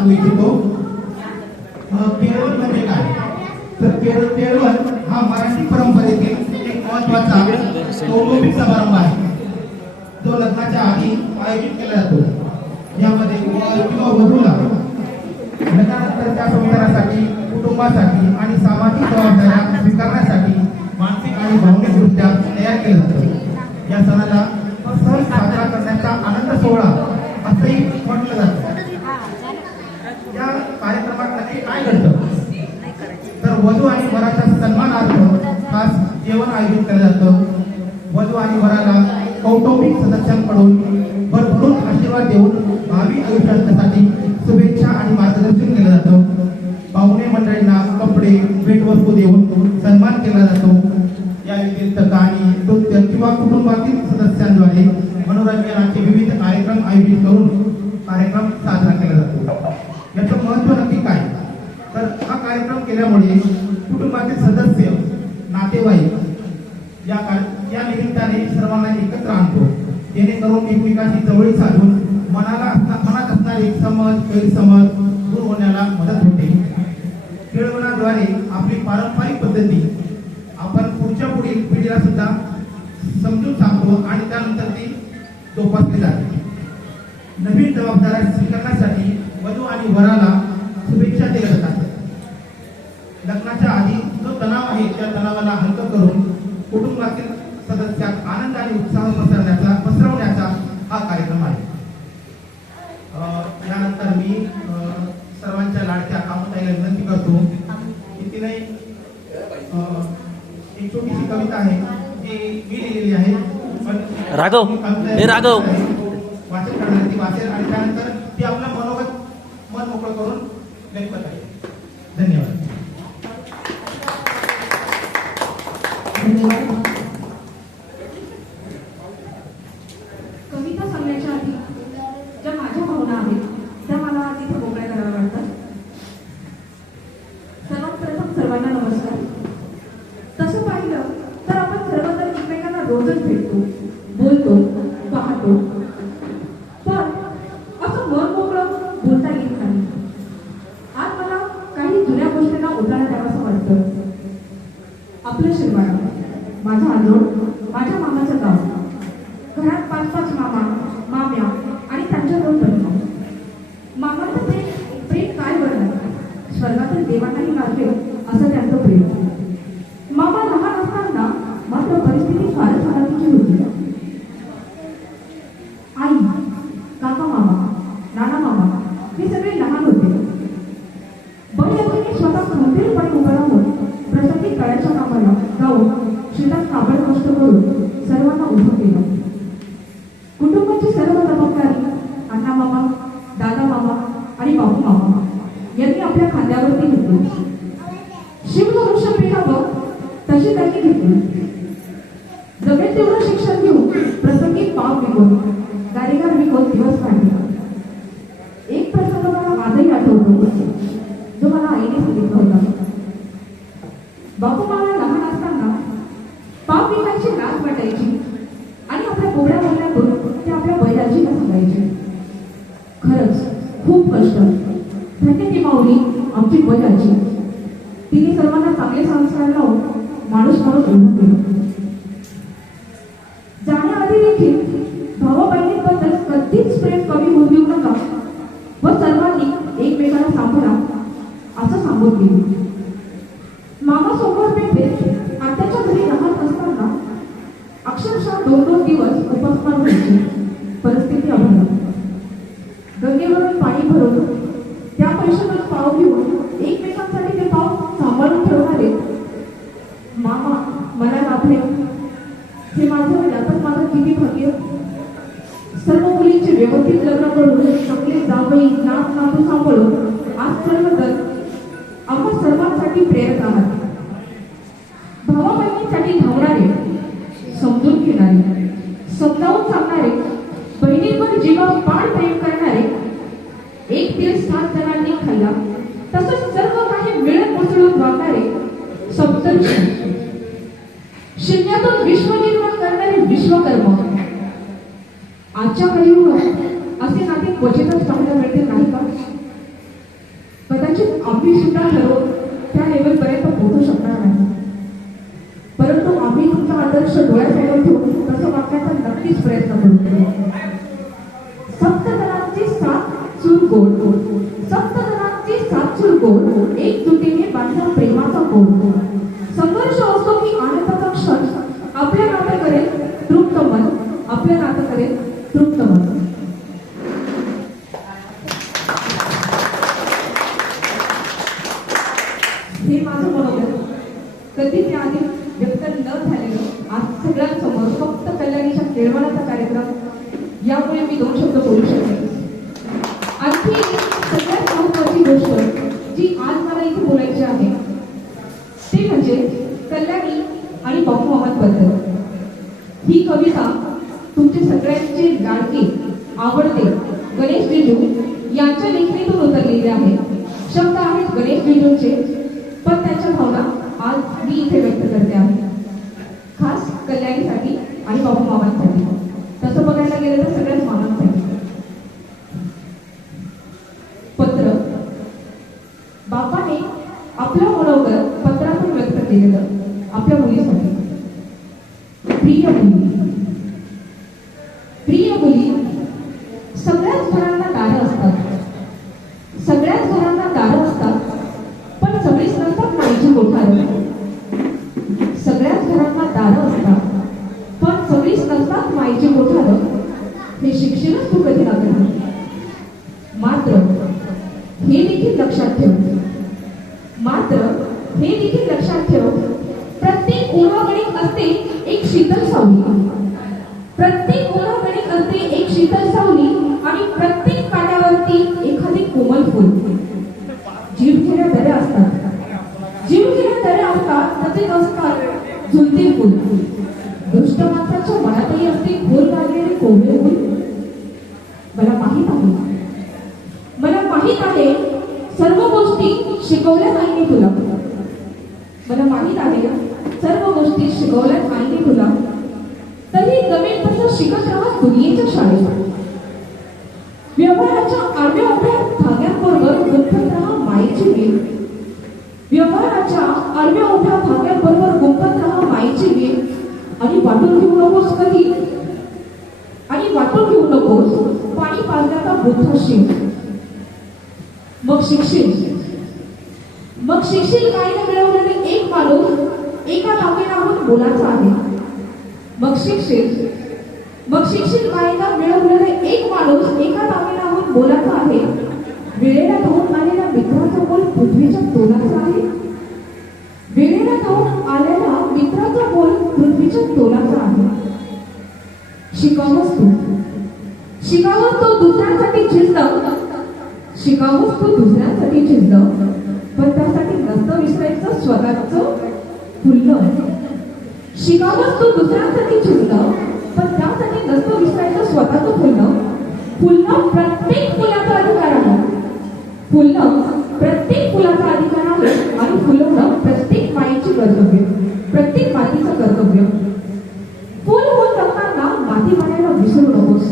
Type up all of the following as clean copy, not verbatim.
सांगू इच्छितो. केळवण म्हणजे काय तर केळवण हा मराठी परंपरेतील एक महत्वाचा कौटुंबिक समारंभ आहे जो लग्नाच्या आधी आयोजित केला जातो. यामध्ये वर किंवा वधूला लग्नानंतरच्या संसारासाठी, कुटुंबासाठी आणि सामाजिक जबाबदाऱ्या स्वीकारण्यासाठी मानसिक आणि भावनिकदृष्ट्या तयार केलं जातं. या सणाला सण साजरा करण्याचा आनंद सोहळा असंही म्हटलं जातं. या कार्यक्रमात नक्की काय घडतं तर वधू आणि वराच्या सन्मानार्थ खास जेवण आयोजित केलं जातं. वधू आणि वराला कौटुंबिक सदस्यांकडून भरभरून आशीर्वाद देऊन भावी आयुष्यासाठी शुभेच्छा आणि मार्गदर्शन केलं जातं. पाहुणे मंडळींना कपडे, भेटवस्तू देऊन सन्मान केला जातो. या व्यतिरिक्त गाणी, नृत्य किंवा कुटुंबातील सदस्यांद्वारे मनोरंजनाचे विविध कार्यक्रम आयोजित करून कार्यक्रम साजरा केला जातो. याचं महत्त्व नक्की काय तर हा कार्यक्रम केल्यामुळे कुटुंबातील सदस्य, नातेवाईक या निमित्ताने सर्वांना एकत्र आणतो, जेणेकरून एकमेकांशी जवळीक साधून मनात असणारे समज, गैरसमज दूर होण्याला मदत होते. केळवणाद्वारे आपली पारंपरिक पद्धती आपण पुढील पिढीला सुद्धा समजून सांगतो आणि त्यानंतर ती जोपासली जाते. नवीन जबाबदाऱ्या स्वीकारण्यासाठी वधू आणि वराला शुभेच्छा दिल्या जातात. लग्नाच्या आधी जो तणाव आहे त्या तणावाला हलकं करून कुटुंबातील सदस्यात आनंद आणि उत्साह पसरवण्याचा हा कार्यक्रम आहे. यानंतर मी सर्वांच्या लाडक्या कामताईला विनंती करतो की तिने एक छोटीशी कविता आहे जी मी लिहिलेली आहे. राघव वाचन करणार ती वाचेल आणि त्यानंतर ती आपलं मन मोकळं करून व्यक्त करेल. धन्यवाद. कविता सांगण्याच्या आधी ज्या माझ्या भावना आहेत त्या मला आधी मोकळ्या कराव्या वाटतात. सर्वात प्रथम सर्वांना नमस्कार. तसं पाहिलं तर आपण सर्वजण एकमेकांना रोजच भेटतो, बोलतो, पाहतो, पण असं मन मोकळं बोलता येत नाही. आज मला काही जुन्या गोष्टींना उजाळा द्यावासं वाटतं. आपलं शिरवाडा, माझा आजोळ, माझ्या मामाचं गाव, घरात 5-5 मामा, माम्या आणि त्यांच्या 2 बहिणी. मामाचं प्रेम काय वर्णन, स्वर्गातील देवांनाही लागले असं त्यांचं प्रेम. मामा लहान असताना मात्र परिस्थिती फारच हालाकीची होती. आई, काका मामा, नाना मामा हे सगळे लहान होते. बहिणीने स्वतः खंबीरपणे उभं राहून प्रसंगी कळ्याच्या कामाला जाऊन शेतात काबड कष्ट करून सर्वांना उभं केलं. कुटुंबाची सर्व जबाबदारी अण्णा मामा, दादा मामा आणि बाबू मामा यांनी आपल्या खांद्यावरती घेतली. शिवधनुष्य पेटावं तशी त्यांनी घेतली. जमेल तेवढं शिक्षण घेऊन प्रसंगी पाव विकून, गाडीगार विकून दिवस काढले. एक प्रसंग मला आजही आठवतो जो मला आईने सांगितलं होता. बापू मामा लहान असताना पाव विकायची लाज वाटायची आणि आपल्या बोबड्या बोलण्यातून ते आपल्या बैलाजीला सांगायचे. खरंच खूप कष्ट. धन्य ती माऊली आमची बैलाजी. तिने सर्वांना चांगले संस्कार लावून माणूस म्हणून उभं केलं. जाण्याआधी देखील भावा बहिणींबद्दल कधीच प्रेम कमी होऊ देऊ नका व सर्वांनी एकमेकांना सांभाळा असं सांगून गेली. मामा सोबत पेठेत आत्याच्या घरी राहत असताना अक्षरशः 2-2 दिवस उपासमार व्हायची परिस्थिती अभंग. गंगेवरून पाणी भरून त्या पैशातून पाव घेऊन एकमेकांसाठी ते पाव सांभाळून ठेवणारे मामा मला लाभले. हे माझं यातच माझं किती भाग्य. सर्व मुलींचे व्यवस्थित लग्न करून चांगले जावई, नात नातू सांभाळून आज सर्वजण आम्हा सर्वांसाठी प्रेरक आहात. भावा बहिणींसाठी धावणारे, समजून घेणारे, समजावून सांगणारे, बहिणींवर जीवापाड प्रेम करणारे, एक दिवस 7 जणांनी खाल्ला तसंच सर्व काही मिळत मिसळून वागणारे सप्तर्षी, शून्यातून विश्व निर्माण करणारे विश्वकर्मा. आजच्या कलियुगात असे नाते क्वचितच पाहायला मिळते नाही का. आम्ही सुद्धा ठरवू त्या लेवलपर्यंत पोहोचू शकणार नाही, परंतु आम्ही तुमचा आदर्श डोळ्यासमोर ठेवून तसं वागण्याचा नक्कीच प्रयत्न करू. सप्तजनांची सात चूर गोड, सप्तजनांची सात चूर गोड, एकजुटीने बांधला प्रेमाचा गोड. संघर्ष असतो की आनंदाचा क्षण आपल्या नातं करेल तृप्त मन, आपल्या नातं करेल तृप्त मन. हे माझं मनोगत कधी त्याआधी व्यक्त न झालेलं आज सगळ्यांसमोर फक्त कल्याणीच्या निर्माणाचा कार्यक्रम, यामुळे मी 2 शब्द बोलू शकते. आणखी सगळ्यात महत्त्वाची गोष्ट जी आज मला इथे बोलायची आहे ते म्हणजे कल्याणी आणि बापू मामांबद्दल. ही कविता तुमचे सगळ्यांचे लाडके आवडते गणेश बिजू यांच्या लेखणीतून उतरलेली आहे. शब्द आहेत गणेश बिजूंचे, पण त्यांच्या भावना आज मी इथे व्यक्त करते आहे, खास कल्याणीसाठी आणि बापू मामांसाठी. तसं बघायला गेलं तर सगळ्याच मामांसाठी. पत्र. बापाने आपलं मनोगत पत्रातून व्यक्त केलेलं आपल्या मुलीसाठी. प्रिय मुली, प्रिय मुली, सगळ्याच घरांना दारं असतात, सगळ्याच घरांना दारं असतात, पण सगळीच नसतात माईची कोठारं. सगळ्याच घरांना दारं असतात, पण सगळीच नसतात माईची कोठारं. हे शिक्षणच तू कधी लागणार. मात्र हे देखील लक्षात ठेव, मात्र हे देखील लक्षात ठेव, प्रत्येक उन्हागणिक असते एक शीतल सावली, प्रत्येक उन्हागणिक असते एक शीतल सावली, आणि प्रत्येक काट्यावरती एखादी कोमल फुल. जीवघेण्या दऱ्या असतात, जीवघेण्या दऱ्या असतात, तसेच असतात झुलते फुल. दुष्ट माणसाच्या मनातही असते खोल लागलेले कोवळे फुल. मला माहीत आहे, मला माहीत आहे सर्व गोष्टी शिकवल्या आईने तुला. मला माहीत आहे सर्व गोष्टी शिकवल्यात आईने तुला. तरी जमेल तसं शिकत राहा दुनियेच्या शाळेत. व्यवहाराच्या आडव्या उभ्या धाग्यांबरोबर गुंफत राहा मायेची वेल. व्यवहाराच्या आडव्या उभ्या धाग्यांबरोबर गुंफत राहा मायेची वेल. आणि वाटून घेऊ नकोस कधी, आणि वाटून घेऊ नकोस पाणी पाजण्याचा बुद्धा शिव. मग शिकशील, मग शिकशील कायदा मिळवलेले एक माणूस एका दावेनाहून बोलायचा आहे. मग शिकशील, मग शिकशील कायदा मिळवलेले एक माणूस एका दावेनाहून बोलायचा आहे. वेळेला धावून आलेल्या मित्राचा बोल पृथ्वीच्या तोलाचा आहे. वेळेला धावून आलेला मित्राचा बोल पृथ्वीच्या तोलाचा आहे. शिकावंच तू, शिकावंच तो दुसऱ्यांसाठी झिजलं, शिकावंच तू दुसऱ्यांसाठी झिजलं, पण त्यासाठी नसतं विसरायचं स्वतःचं फुललं. शिकावंच तू दुसऱ्यांसाठी झिजलं, पण त्यासाठी नसतं विसरायचं स्वतःचं फुललं. फुलणं प्रत्येक फुलाचा अधिकार आहे, फुलणं प्रत्येक फुलाचा अधिकार आहे, आणि फुलवणं प्रत्येक माईची कर्तव्य, प्रत्येक मातीचं कर्तव्य. फुल होत असताना माती बनायला विसरू नकोस,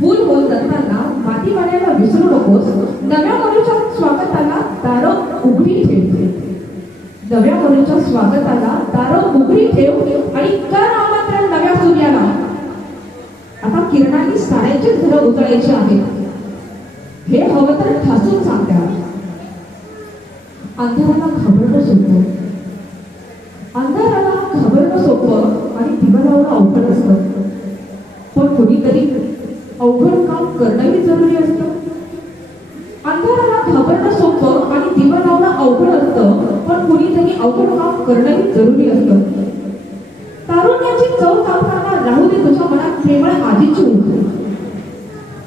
फुल होत असताना माती बनायला विसरू नकोस. नव्या वरूच्या स्वागताला दारं उघडी ठेव, नव्या वरूच्या स्वागताला दारं उघडी ठेव, आणि कर आमंत्रण नव्या सूर्याला. आता किरणांनी साड्यांची घरं उजळायची आहेत, हे हवं तर ठासून सांगत्या. अंधाराला घाबरणं सोपं, अंधाराला घाबरणं सोपं, आणि दिवा लावणं अवघड असतं, पण कोणीतरी अवघड काम करणंही जरुरी असतं. अंधाराला घाबरणं सोपं आणि दिवा लावणं अवघड असतं, पण कोणीतरी अवघड काम करणंही जरुरी असतं. तारुण्याची चव चालताना राहू दे तुझ्या मनात प्रेमळ आधीची ऊर्जा.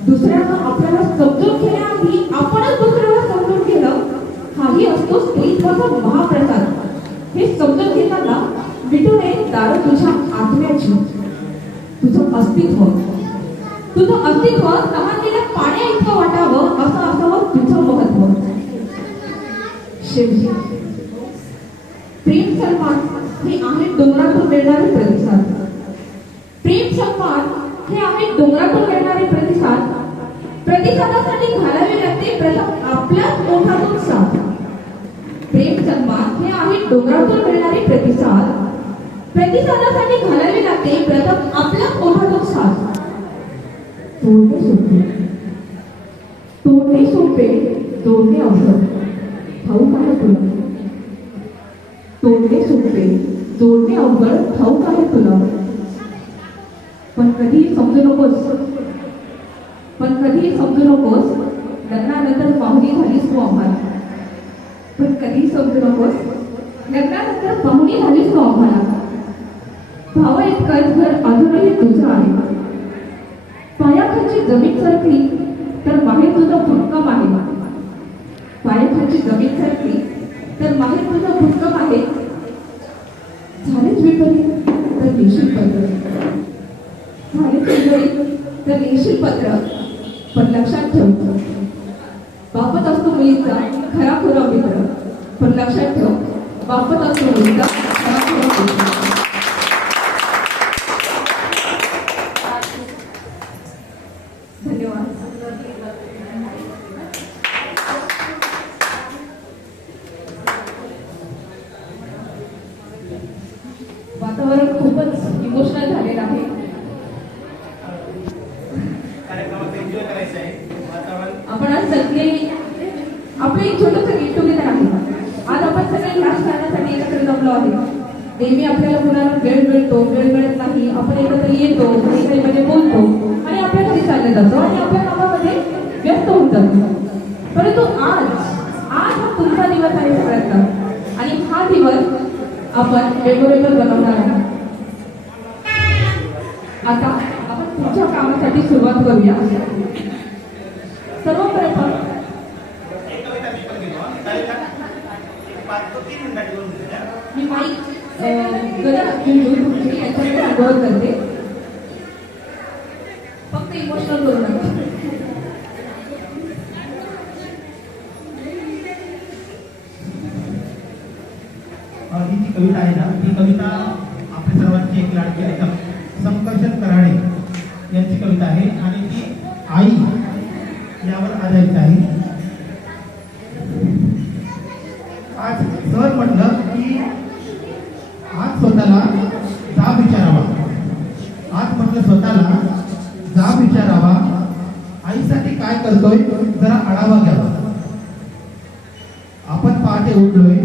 दुसऱ्यांना आपल्याला समजून घेण्याआधी आपणच दुसऱ्याला समजून घेणं, हाही असतो स्त्रीत्वाचा महाप्रसाद. हे समजून घेताना मिटू नये दारं तुझ्या आत्म्याची. तुझं अस्तित्व, तुझं अस्तित्व तहानलेल्या पाण्या इतकं वाटावं असं असावं तुझं महत्व. शेवटी प्रेम सन्मान हे आहेत डोंगरातून मिळणारे प्रतिसाद. प्रेम सन्मान हे आहेत डोंगरातून मिळणारे प्रतिसाद. प्रतिसादासाठी घालावे लागते प्रथम आपल्याच ओठातून साथ. प्रेम जन्मा हे आहे डोंगरातून मिळणारे प्रतिसाद. प्रतिसादासाठी घालावी लागते प्रथम आपल्याच ओठातून साथ. तोडणे सोपे, तोडणे सोपे, जोडणे अवघड. ठाऊक आहे तुला. तोडणे सोपे, जोडणे अवघड. ठाऊक आहे तुला. पण कधी समजू नकोस, पण कधी समजू नकोस, लग्नानंतर पाहुणी झालीस तू आम्हाला. पण कधी समजू नकोस, लग्नानंतर पाहुणी झालीस तू आम्हाला. भावा इतकंच घर अजूनही तुझं आहे. पायाखालची जमीन सरकली तर माहेर तुझं भक्कम आहे. पायाखालची जमीन सरकली तर माहेर तुझं भक्कम आहे. झालेच विपरीत तर लिहिशील पत्र, झालेच विपरीत तर लिहिशील पत्र. पण लक्षात ठेव, बापच असतो मुलीचा खरा खुरा मित्र. पण लक्षात ठेव, बापच असतो मुलीचा खरा खुरा मित्र. धन्यवाद. वातावरण खूपच इमोशनल झालेलं आहे. कार्यक्रमात एन्जॉय करायचं आहे. वातावरण आपण आज सगळे आपलं एक छोटंसं गेट टुगेदर आहे. आज आपण सगळे क्लास करण्यासाठी एकत्र जमलो आहे. नेहमी आपल्याला कुणाला वेळ मिळतो, वेळ मिळत नाही, आपण एकत्र येतो, एकमेकांमध्ये बोलतो आणि आपल्या घरी चालले जातो आणि आपल्या कामामध्ये व्यस्त होऊन जातो. परंतु आज आज हा तुमचा दिवस आहे सगळ्यांचा आणि हा दिवस आपण मेमोरेबल बनवणार आहे. आता आपण पुढच्या कामासाठी सुरुवात करूया. सर्वप्रथम एक कविता मी पण घेतो. कविता एक 5 ते 3 मिनिटाची बोलून द्या. मी माईक गदा घेऊन तुमची यांच्याकडे आंदोलन करते. फक्त इमोशनल करू नका. ही जी कविता आहे ना, ही कविता आपल्या सर्वांची एक लाडकी लेखक संकर्षण कराडे यांची कविता आहे आणि ती आई यावर आधारित आहे. आज सहज म्हटलं की आज स्वतःला जाब विचारावा. आज म्हटलं स्वतःला जाब विचारावा. आईसाठी काय करतोय जरा आढावा घ्यावा. आपण पहाटे उठलोय,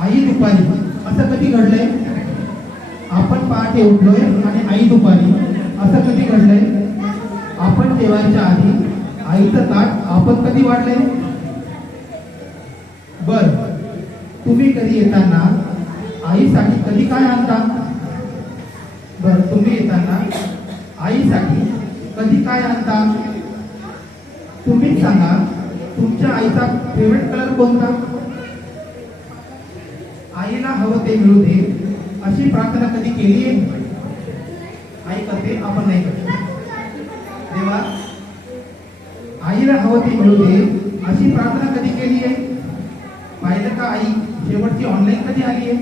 आई दुपारी. असं कधी घडलंय? आपण पहाटे उठलोय आणि आई दुपारी. असं कधी घडलंय? आपण जेवायच्या आधी आईचं ताट आपण कधी वाढलंय? बर, तुम्ही कधी येताना आईसाठी कधी काय आणता? बर, तुम्ही येताना आईसाठी कधी काय आणता? तुम्हीच सांगा, तुमच्या आईचा फेवरेट कलर कोणता? आईला हवं ते मिळू दे अशी प्रार्थना कधी केली आहे? आई करते, आपण नाही करत. देवा, आईला हवं ते मिळू दे अशी प्रार्थना कधी केली आहे? पाहिलं का आई शेवटची ऑनलाईन कधी आली आहे?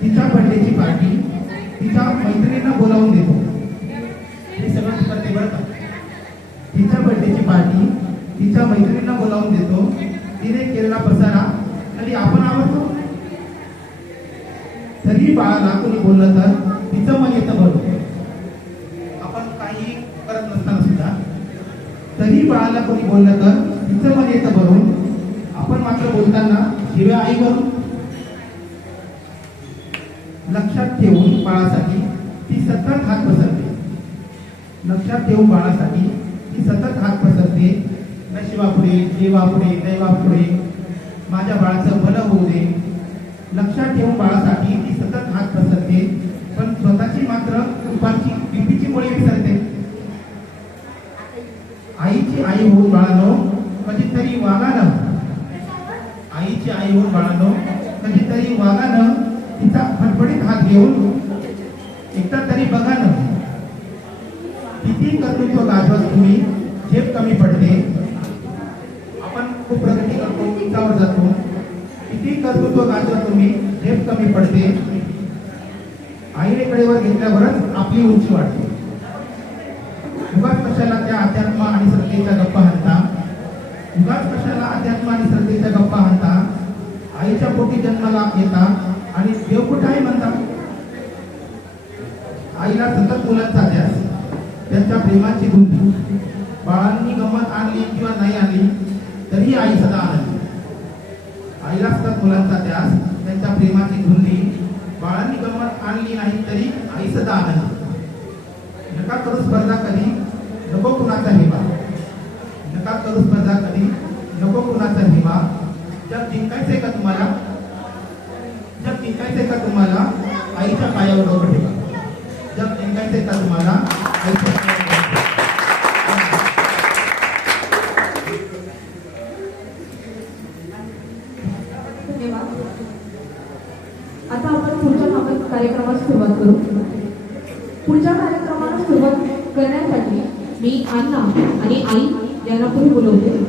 तिच्या बर्थडेची पार्टी तिच्या मैत्रिणींना बोलावून देतो. हे सगळं ती करते बरं का. तिच्या बर्थडेची पार्टी तिच्या मैत्रिणींना बोलावून देतो. तिने केलेला पसारा कधी आपण आवडतो? तरी बाळाला कोणी बोललं तर तिचं मन येतं भरून. आपण काही करत नसताना सुद्धा तरी बाळाला कोणी बोललं तर तिचं मन येतं भरून. आपण मात्र बोलताना शिव्या आई भरून. लक्षात ठेवून बाळासाठी ती सतत हात पसरते. लक्षात ठेवून बाळासाठी ती सतत हात पसरते. नशिबापुढे, देवापुढे, दैवापुढे माझ्या बाळाचं भलं होऊ दे. लक्षात ठेवून बाळासाठी ती सतत हात पसरते. पण स्वतःची मात्र दुपारची बीपीची गोळी विसरते. आईची आई होऊन बाळानो कधीतरी वागानं. आईची आई होऊन बाळानो कधीतरी वागानं. तिचा फडफडीत हात घेऊन एकदा तरी बघा ना. किती कर्तृत्व गाजवत तुम्ही, झेप कमी पडते. आपण खूप प्रगती करतो, उंचावर जातो. किती कर्तृत्व गाजवत तुम्ही, झेप कमी पडते. आईने कडेवर घेतल्यावरच आपली उंची वाढते. उगाच कशाला त्या अध्यात्म आणि सत्तेच्या गप्पा हाणता. अध्यात्म आणि श्रद्धेच्या गप्पा हाणता, आईच्या पोटी जन्माला येता आणि देव कुठे आहे म्हणता. आईला सतत मुलांचा ध्यास, त्यांच्या प्रेमाची धुंदी. बाळांनी गंमत आणली किंवा नाही आणली तरी आई सदा आनंदी. आईला सतत मुलांचा ध्यास, त्यांच्या प्रेमाची धुंदी. बाळांनी गंमत आणली नाही तरी आई सदा आनंदी. नका करू स्पर्धा कधी, नको कुणाचा हेवा. नका करू स्पर्धा कधी, नको कुणाचा हेवा. जग जिंकायचंय का तुम्हाला, जग जिंकायचंय का तुम्हाला, आईच्या पायावर डोकं ठेवा. जग जिंकायचंय का तुम्हाला, आईच्या पायावर डोकं ठेवा. धन्यवाद. आता आपण पुढच्या कार्यक्रमास सुरुवात करू. पुढच्या कार्यक्रमाला सुरुवात करण्यासाठी मी अण्णा आणि आई यांना पुढे बोलवते.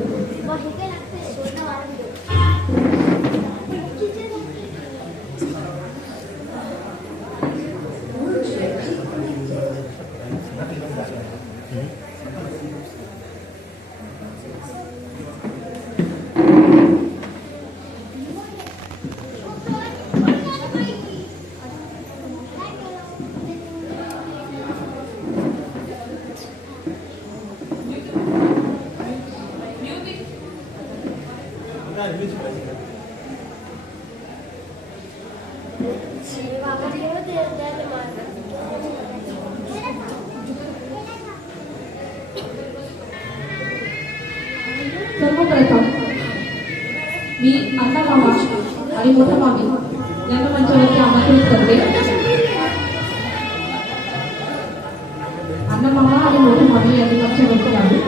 सर्वप्रथम मी अण्णा मामा आणि मोठा मामी यांना मंचावरती आमंत्रित करते. अण्णा मामा आणि मोठा मामी यांनी मंचावरती आले.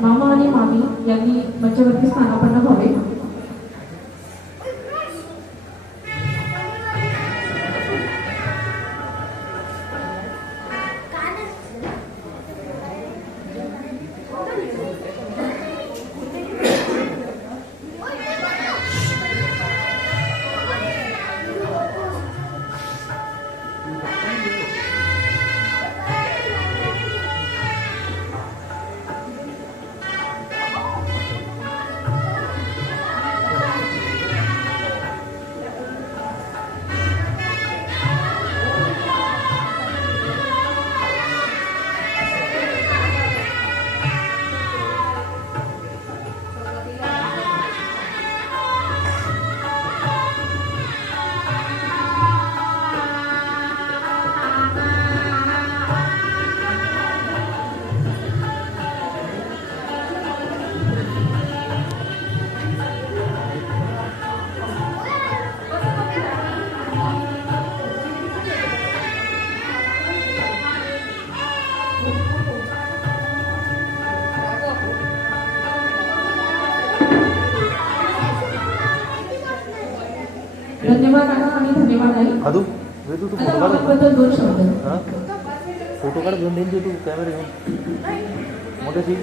मामा आणि मामी यांनी मंचावरती स्थानापन्न व्हावे. धन्यवाद अण्णा आणि धन्यवाद आई. अदू वे तू आता फोटो काढ मामांबद्दल दोन शब्द. हां फोटो काढ घेऊन देईन तू कॅमेरा घेऊन मोठ्याची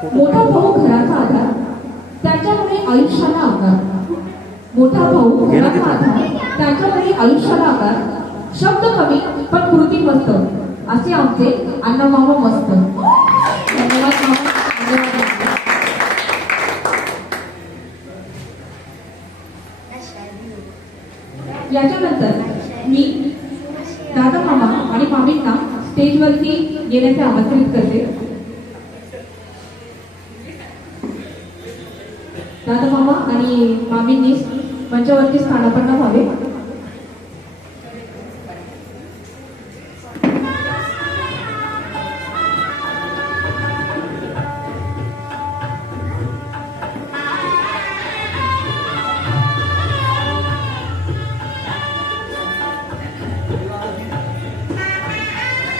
फोटो मोठा भाऊ घराचा आधार, त्याच्यामुळे आयुष्याला आकार. मोठा भाऊ घराचा आधार, त्याच्यामुळे आयुष्याला आकार. शब्द कमी पण कृती मस्त, असे आमचे अण्णा मामा मस्त. धन्यवाद मामा, धन्यवाद. याच्यानंतर मी दादा मामा आणि मामींना स्टेजवरती येण्याचे आमंत्रित करते. दादा मामा आणि मामींनी मंचावरती स्थानापन्न व्हावे.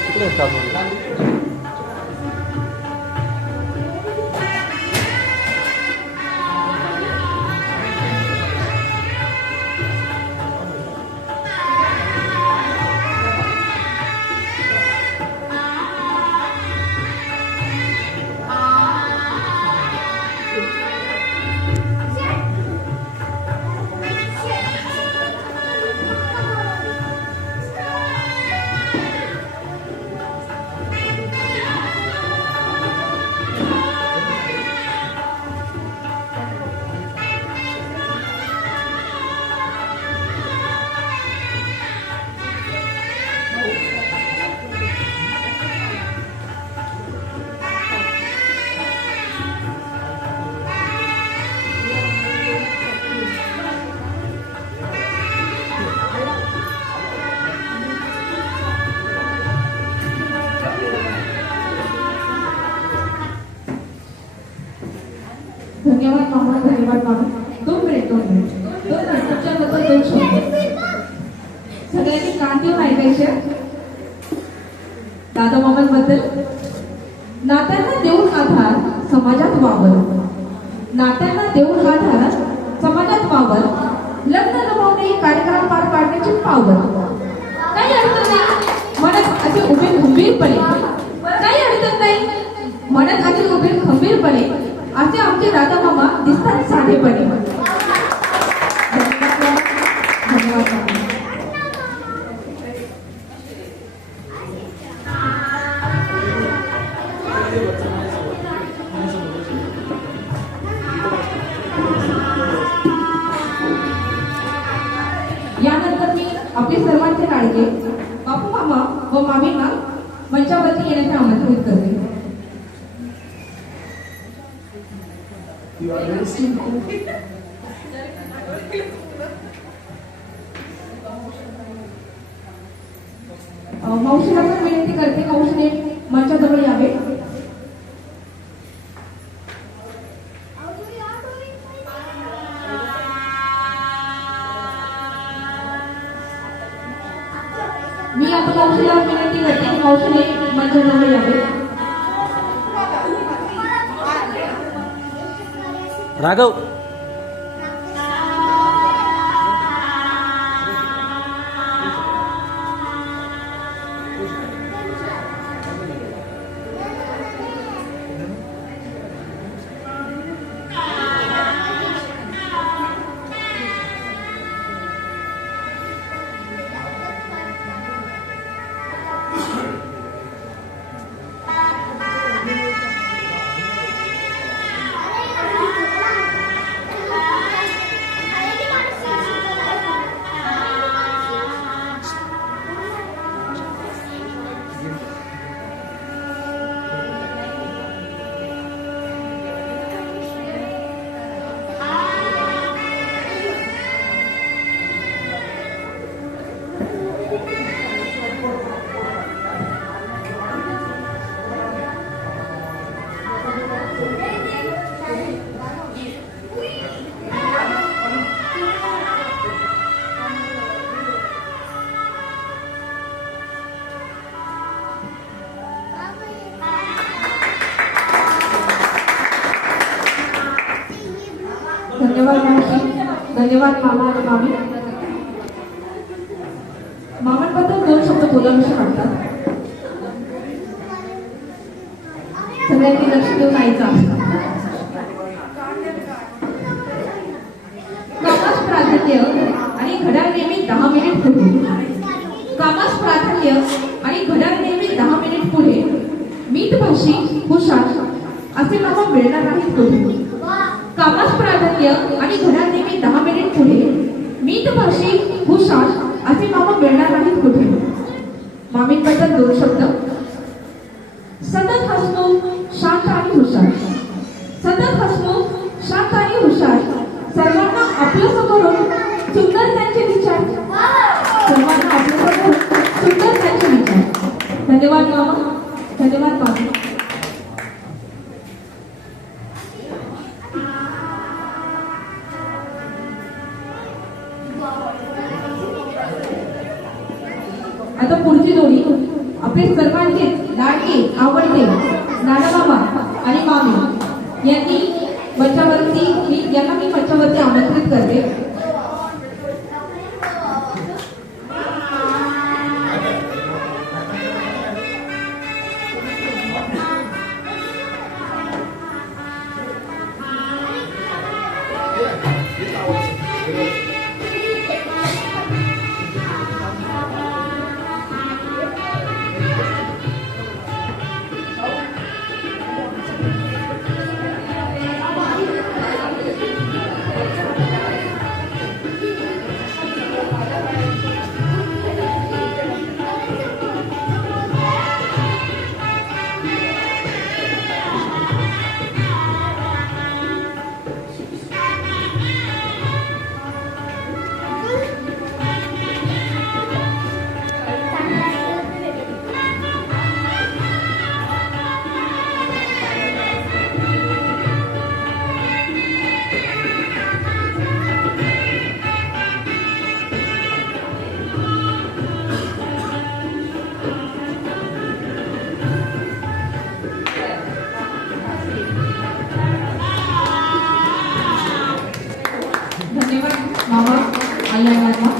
इकडे स्टार्ट धन्यवाद मामी. 2 मिनिट तुमच्याबद्दल 2 शब्द सगळ्यांनी कान देऊन ऐकायचे. दादा मामांबद्दल, नात्यांना देऊन आधार समाजात वावर, नात्यांना देऊन आधार समाजात वावर, लग्न जमवणे कार्यक्रम पार पाडण्याची पावर. काही अडचण नाही म्हणत असे उभे खंबीरपणे, काही अडचण नाही म्हणत असे उभे खंबीरपणे असे आमचे राधा मामा दिसतात साधेपणे. धन्यवाद मामा. यानंतर मी आपले सर्वांचे लाडके बापू मामा व मामींना मंचावरती येण्याचे आमंत्रित करते. मावशीला पण विनंती करते, मावशीने मंचाजवळ यावे. मी आता मावशीला विनंती करते की मावशीने मंचाजवळ यावे. राघव धन्यवाद मावशी, धन्यवाद मामा आणि मामी. मामांबद्दल 2 शब्द बोलाविषयी वाटतात. सगळ्यांनी लक्ष देऊन ऐका. कामास प्राधान्य आणि घड्याळ नेहमी 10 मिनिट पुढे. कामास प्राधान्य आणि घड्याळ नेहमी 10 मिनिट पुढे. मीतभाषी हुशार असे मामा मिळणार नाहीत पुढे. कामास प्राधान्य आणि घड्याळ नेहमी 10 मिनिट पुढे. मीतभाषी हुशार असे मामा मिळणार नाहीत कुठे. मामींबद्दल 2 शब्द. सतत हसमुख, शांत आणि हुशार. सतत हसमुख, शांत आणि हुशार. सर्वांना आपलं करून सुंदर त्यांचे विचार. सर्वांना आपलं करून सुंदर त्यांचे विचार. धन्यवाद मामा, धन्यवाद मामी. आता पुढची जोडी आपले सर्वांचे लाडके आवडते नाना मामा आणि मामी यांना मी मंचावरती आमंत्रित करते. मामा आई आणि मामा.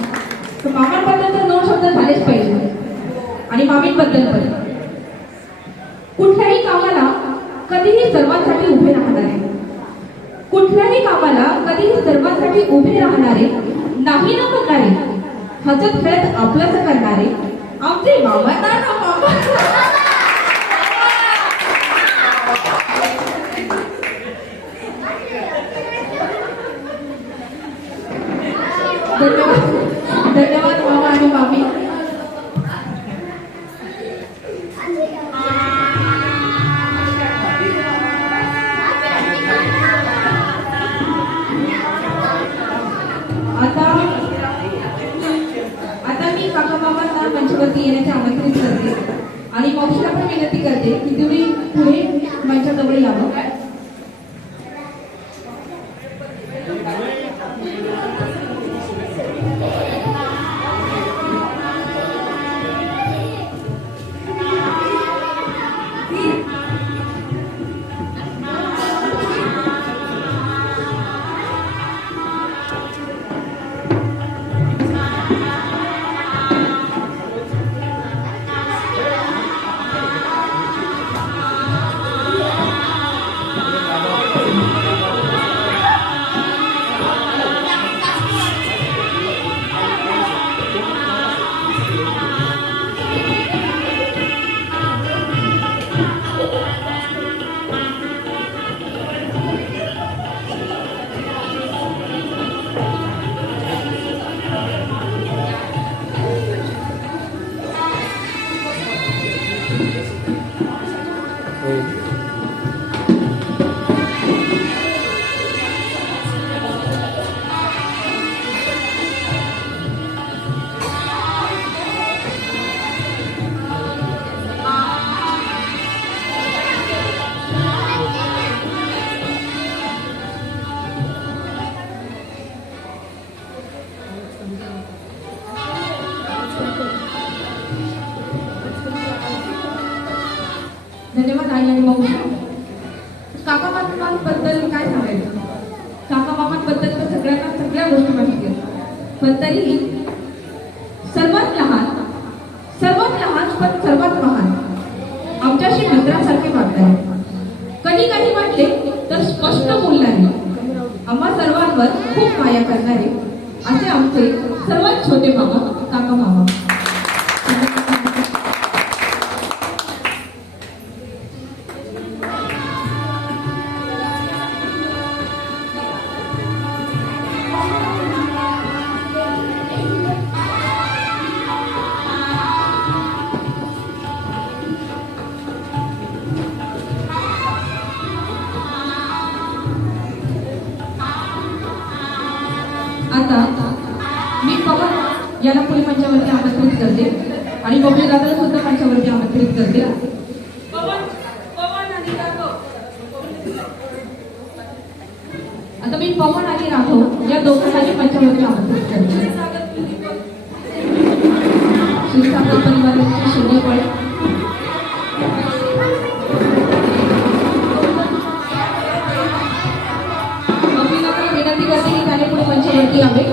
तर मामांबद्दल तर 2 शब्द झालेच पाहिजे आणि मामींबद्दल पण. कुठल्याही कामाला कधीही सर्वांसाठी उभे राहणारे, कुठल्याही कामाला कधीही सर्वांसाठी उभे राहणारे, नाही न म्हणणारे, हसत खेळत आपलंच करणारे आमचे मामा ना मामा. धन्यवाद धन्यवाद मामा आणि मामी. आता मी काका मामांना मंचावरती येण्याचे आमंत्रित करते आणि मावशीला पण विनंती करते की तुम्ही पुढे मंचाजवळ यावं. धन्यवाद आई आणि मावशी. काका मामांबद्दल काय सांगायचं. काका मामांबद्दल तर सगळ्यांना सगळ्या गोष्टी माहिती आहेत, पण तरीही सर्वात लहान पण सर्वात महान आमच्याशी मित्रांसारखे वागतात. कधी काही वाटले तर स्पष्ट बोलणारे, आम्हा सर्वांवर खूप माया करणारे असे आमचे सर्वात छोटे मामा काका मामा. आता मी पवन याला पुढे मंचावरती आमंत्रित करते आणि बबली दादाला सुद्धा मंचावरती आमंत्रित करते. आता मी पवन आणि राघव या दोघांनाही मंचावरती आमंत्रित करते. क्षीरसागर परिवाराचे शिंदेपळे बबली दादाला विनंती करते की त्याने पुढे मंचावरती यावे.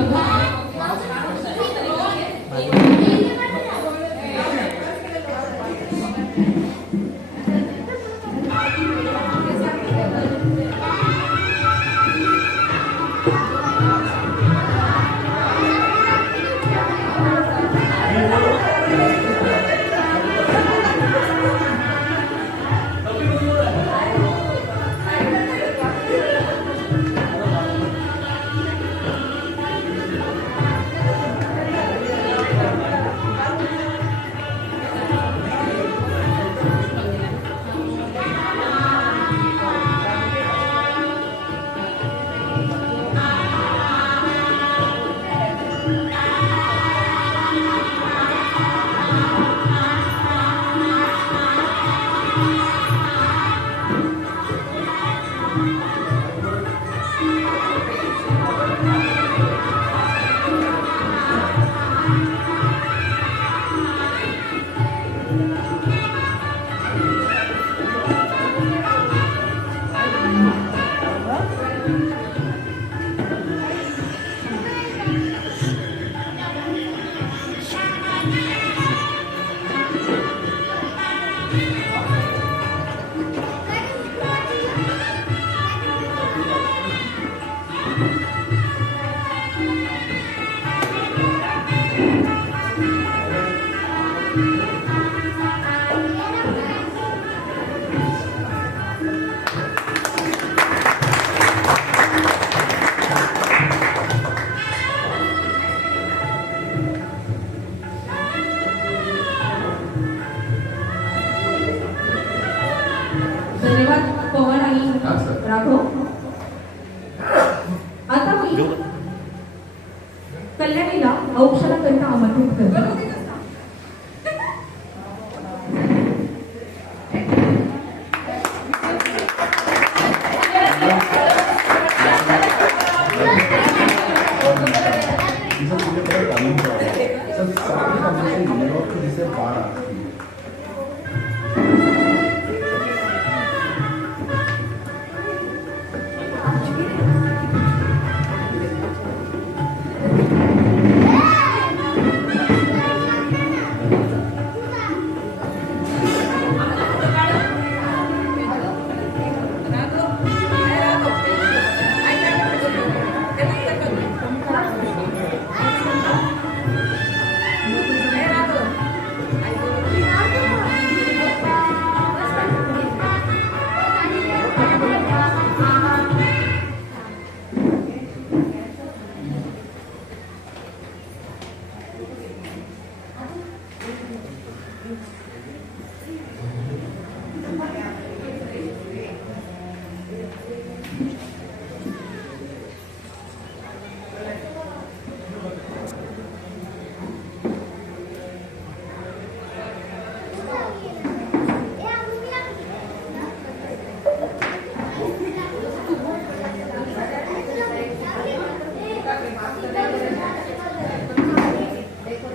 कल्याणीला औक्षणाकरिता आमंत्रित करते.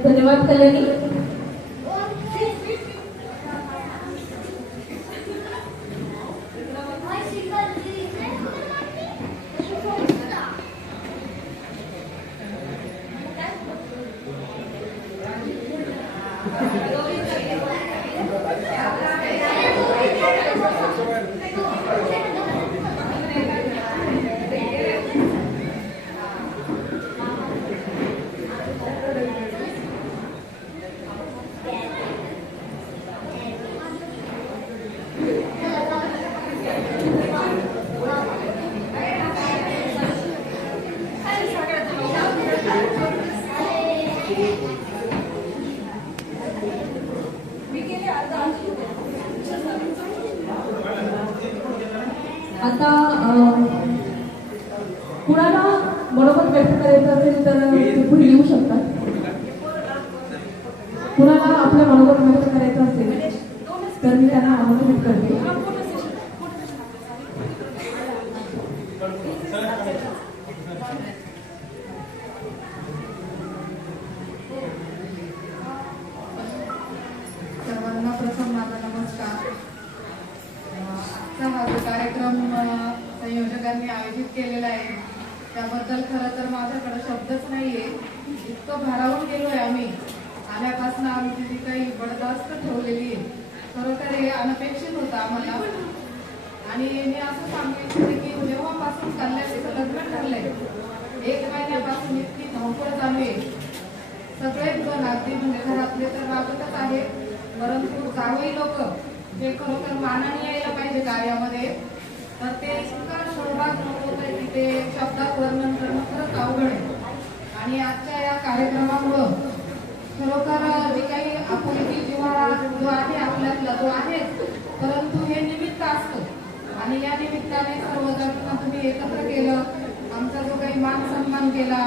धन्यवाद कल्याणी. आता कुणाला मनोगत व्यक्त करायचं असेल तर ते पुढे येऊ शकतात. कुणाला आपलं मनोगत व्यक्त करायचं असेल तर मी त्यांना आमंत्रित करते. सर्वांना प्रथम माझा नमस्कार. आजचा हा जो कार्यक्रम संयोजकांनी आयोजित केलेला आहे त्याबद्दल खरं तर माझ्याकडे शब्दच नाहीये. इतकं भारावून गेलोय आम्ही आल्यापासून. आमची जी काही बडदास्त ठेवलेली आहे खरोखर हे अनपेक्षित होतं आम्हाला. आणि मी असं सांगू इच्छिते की जेव्हापासून कल्याणीचं लग्न ठरलंय 1 महिन्यापासून इतकी धावपळ चालू आहे. सगळेच जण अगदी म्हणजे घरातले तर राबतच आहे, परंतु जावई लोक जे खरोखर मानाने यायला पाहिजे कार्यामध्ये तर ते इतकं सहभाग होत आहे की ते शब्दात वर्णन करणं खरंच अवघड आहे. आणि आजच्या या कार्यक्रमामुळं खरोखर जे काही आपुलकी जिव्हाळा जो आहे आपल्यातला तो आहेच, परंतु हे निमित्त असतं आणि या निमित्ताने सर्वजणांना तुम्ही एकत्र केलं. आमचा जो काही मान सन्मान केला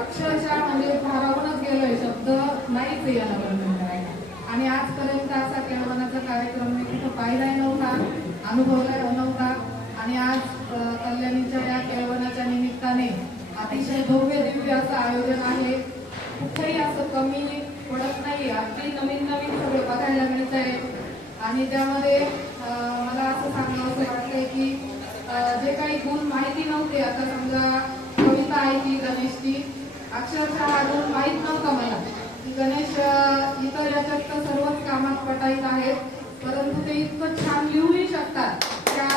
अक्षरशः म्हणजे भारावूनच गेलोय, शब्द नाहीच याला वर्णन करायला. आणि आजपर्यंत असा केळवणाचा कार्यक्रम मी कुठं पाहिलाही नव्हता, अनुभवलाही नव्हता. आणि आज कल्याणीच्या या केळवणाच्या निमित्ताने अतिशय भव्य दिव्य असं आयोजन आहे. कुठेही असं कमी पडत नाही, अगदी नवीन नवीन सगळं बघायला मिळत आहे. आणि त्यामध्ये मला असं सांगावं वाटतंय की जे काही गुण माहिती नव्हते, आता समजा कविता आहे ती गणेशची, अक्षरशः हा गुण माहीत नव्हता मला की गणेश इतर याच्यात तर सर्वच कामात पटाईत आहेत, परंतु ते इतकं छान लिहूही शकतात. त्या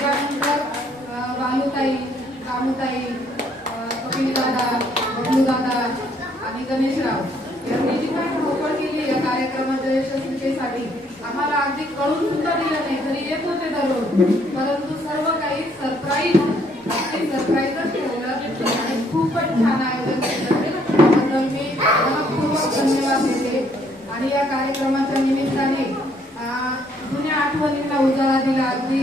त्यानंतर बालूताई, कामूताई, कपिल दादा, बबलू दादा आणि गणेशराव यांनी जी काही धावपळ केली या कार्यक्रमाच्या यशस्वीतेसाठी आम्हाला अगदी कळून सुद्धा दिलं नाही, तरी येत होते दररोज, परंतु सर्व काही सरप्राईज अगदी सरप्राईजच ठेवलं आणि खूपच छान आयोजन केलं. त्याबद्दल मी मनपूर्वक धन्यवाद देते. आणि या कार्यक्रमाच्या निमित्ताने जुन्या आठवणींना उजाळा दिला. अगदी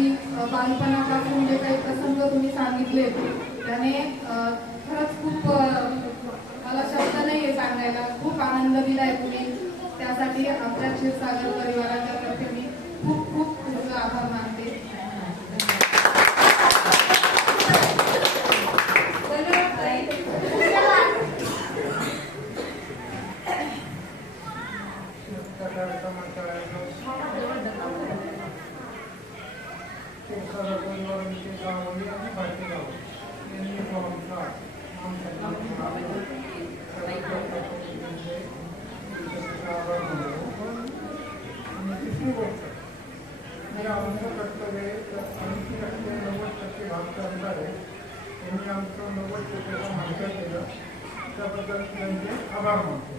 बालपणापासून जे काही प्रसंग तुम्ही सांगितले त्याने खरंच खूप मला शब्द नाही आहे सांगायला, खूप आनंद दिलाय तुम्ही. त्यासाठी आमच्या क्षीरसागर परिवाराच्या तर्फे मी खूप खूप तुमचा आभार मानते. त्याबद्दल त्यांचे आभार मानतो.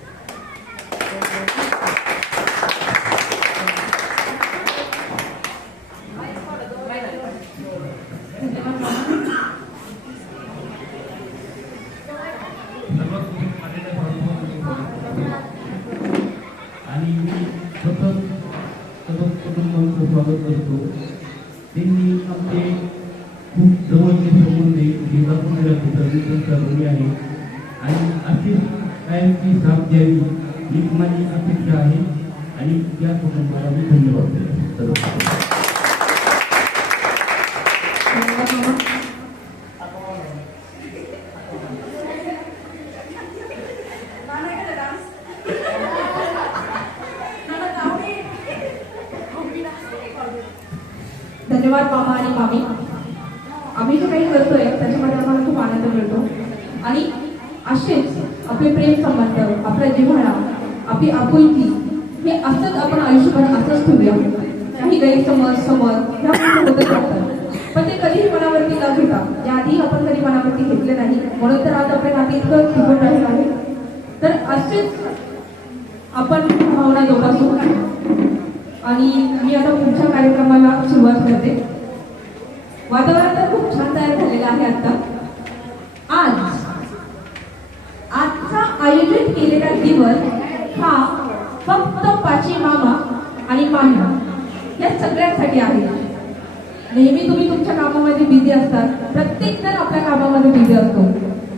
आणि मी सतत कुटुंबांचं स्वागत करतो. त्यांनी आमचे खूप जवळचे संबंधी आहे आणि अशीच कायमची साथ द्यावी ही माझी अपेक्षा आहे आणि त्या कुटुंबाला मी धन्यवाद देतो. धन्यवाद मामा आणि मामी. आम्ही जे काही करतोय त्याच्यामध्ये आम्हाला खूप आनंद मिळतो आणि असेच आपले प्रेम संबंध, आपला जिव्हाळा, आपली आपुलकी हे असंच आपण आयुष्यभर असंच ठेवूया. काही गैरसमज समज ह्या होतच राहतात, पण ते कधीही मनावरती न घेता, याआधी आपण कधी मनावरती घेतले नाही म्हणून तर आज आपल्या नाते इतकं टिकून राहिलं आहे. तर असेच आपण भावना जोपासू आणि मी आता पुढच्या कार्यक्रमाला सुरुवात करते. वातावरण तर खूप छान तयार झालेलं आहे. आता आजचा आयोजित केलेला दिवस हा फक्त पाची मामा आणि मामी या सगळ्यांसाठी आहे. नेहमी तुम्ही तुमच्या कामामध्ये बिझी असतात, प्रत्येक जण आपल्या कामामध्ये बिझी असतो,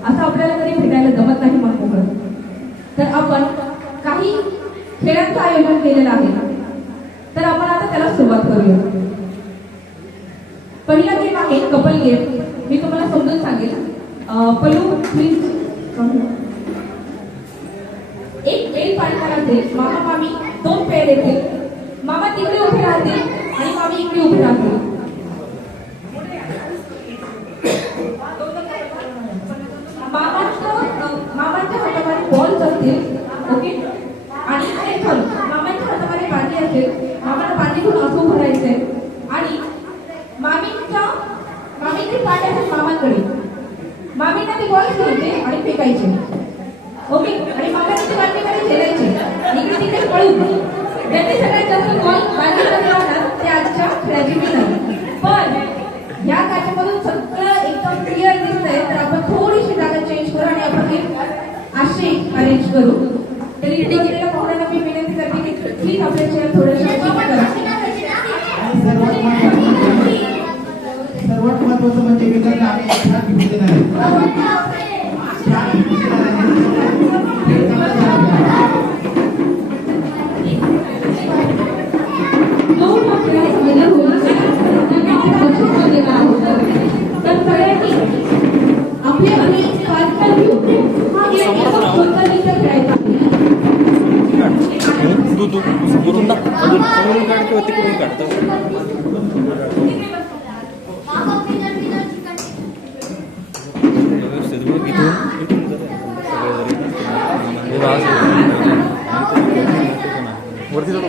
असं आपल्याला कधी भेटायला जमत नाही मनमोकळं. तर आपण काही खेळांचं आयोजन केलेलं आहे, तर आपण आता त्याला सुरुवात करूया. पहिला गेम आहे कपल गेम. मी तुम्हाला समजून सांगेल. पल्लू प्लीज. एक पेन पाणी करायचे. मामा मामी 2 पेन येतील. मामा तिकडे उभे राहतील आणि मामी इकडे उभे राहतील. मामांच्या हातामध्ये बॉल्स असतील. ओके. आणि मामांच्या हातामध्ये पाणी असेल. मामाला पाणी घेऊन असं उभं राहायचंय आणि मामीचे पाणी असेल मामांकडे. मामींना ते बॉल घ्यायचे आणि फेकायचे. ओके. आणि मामाने ते बाटलीमध्ये खेळायचे. इकडे तिकडे पळून ज्यांनी सगळ्यात जास्त बॉल बाटलीमध्ये लावणार ते आजच्या खेळाची विनर. पण या काचेमधून सगळं एकदम क्लिअर दिसतंय, तर आपण थोडीशी जागा चेंज करू आणि आपण एक अशी अरेंज करू. तरी केलेल्या पाहुण्यांना मी विनंती करते की प्लीज आपल्या चेअर थोड्याशा चेंज करा. सर्वात महत्वाचं म्हणजे विनरला आम्ही छान गिफ्ट देणार आहे. छान गिफ्ट देणार आहे. तर सगळ्यांनी आपले अनेक पाचकाल घेऊन हा गेम एकदम पद्धतीने खेळायचा. समोरून काढतो तिकडून काढतो. वरती जातो.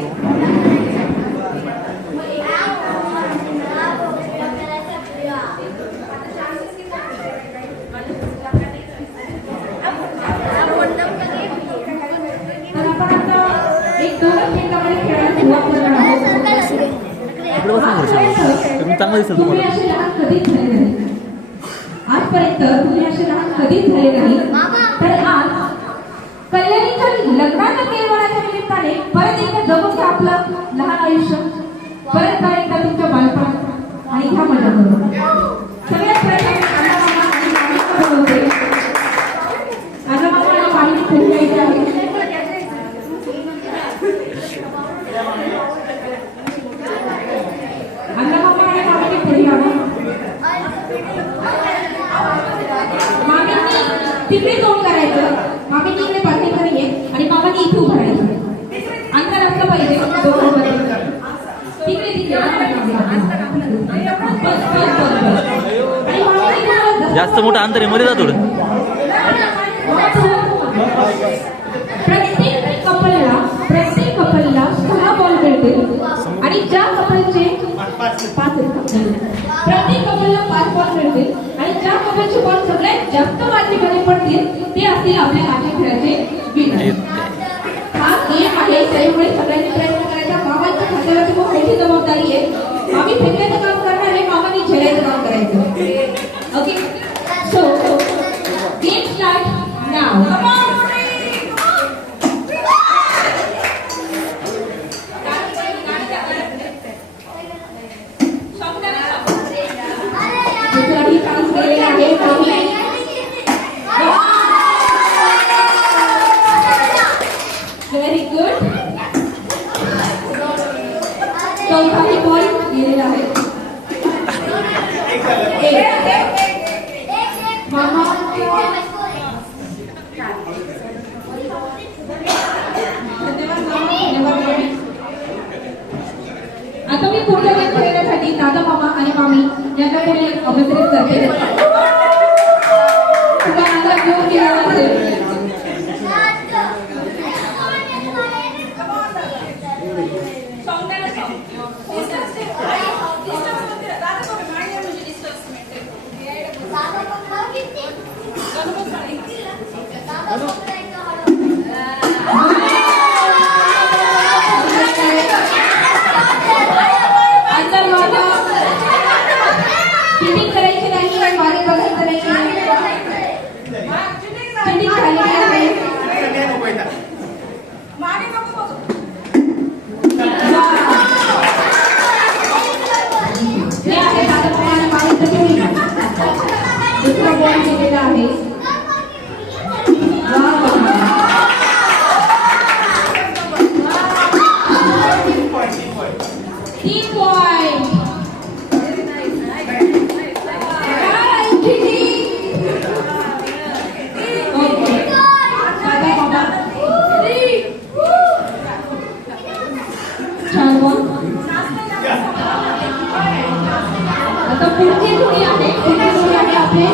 तुम्ही असे लहान कधीच झाले नाही. आजपर्यंत तुम्ही असे लहान कधीच झाले नाही. तर आज कल्याणीच्या लग्नाच्या केळवणाच्या निमित्ताने परत एकदा जगून घ्या आपलं लहान आयुष्य. परत एकदा तुमच्या बालपणात आणि ह्या मजा करू. सगळ्यात मामींनी तिकडे तोंड करायचं, मामींनी इकडे पाठीमागे ये आणि मामांनी इथे उभं राहायचं. अंतर असलं पाहिजे दोघांमध्ये. तिकडे तिकडे बस बस बस बस. आणि मामींनी इकडे जास्त मोठं अंतर आहे, मध्ये जा थोडं. प्रत्येक कपलला 6 बॉल मिळतील आणि ज्या कपलचे 5 प्रत्येक कपलला 5 बॉल मिळतील आणि ज्या कपलचे बॉल सगळ्यात जास्त मातीमध्ये पडतील ते असतील आपल्या माती खेळाचे विनर. हा गेम आहे, त्यामुळे सगळ्यांनी प्रयत्न करायचा. मामांच्या खात्यावरती खूप मोठी जबाबदारी आहे. मामी फेकण्याचं काम करणार आहे, मामांनी झेलायचं काम करायचं. ओके, सो गेम स्टार्ट नाव. दुसराही चान्स दिलेला आहे मामी. Very good. चौथाही बॉल गेलेला आहे. मामा धन्यवाद मामा, धन्यवाद मामी. आता मी पुढच्या गेम खेळण्यासाठी दादा मामा आणि मामी यांना पुढे आमंत्रित करते. तुला माझा घेऊन गेला असेल. चिटिंग करायची नाही, मागे बघायचं नाही. चिटिंग झाली आहे. हे आहे दादा मामा आणि मामीचं जोडी. दुसरा बॉल गेलेला आहे. वा वा. 3 पॉइंट. आता पुढची जोडी आहे, आपले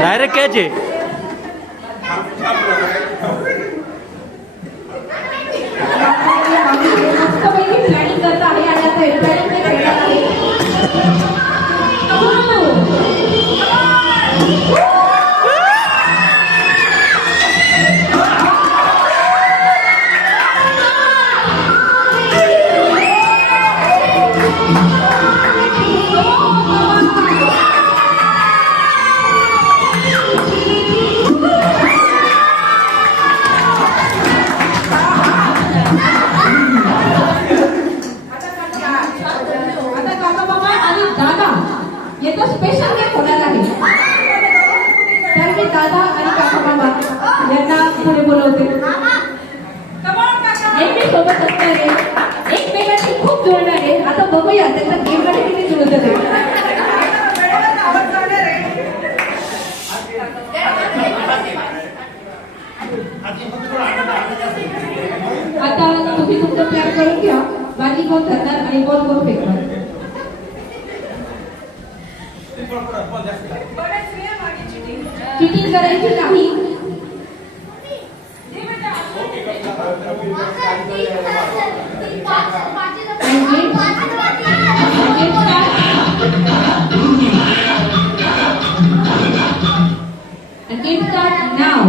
डायरेक्ट कॅच आहे. प्लॅनिंग करता आहे आणि आता प्लॅनिंग खेळणार आहे. येतो स्पेशल गेम होणार आहे. तर मी दादा आणि काका मामा यांना पुढे बोलवते. नेहमी सोबत असणारे, एकमेकांशी खूप जुळणारे. आता बघूया त्यांचा गेम मध्ये किती जुळत आहे. आता तुम्ही तुमचं प्लॅन करून घ्या. माझी कोण धरणार आणि बॉल कोण फेकणार. चिटिंग करायची नाही. And game start now.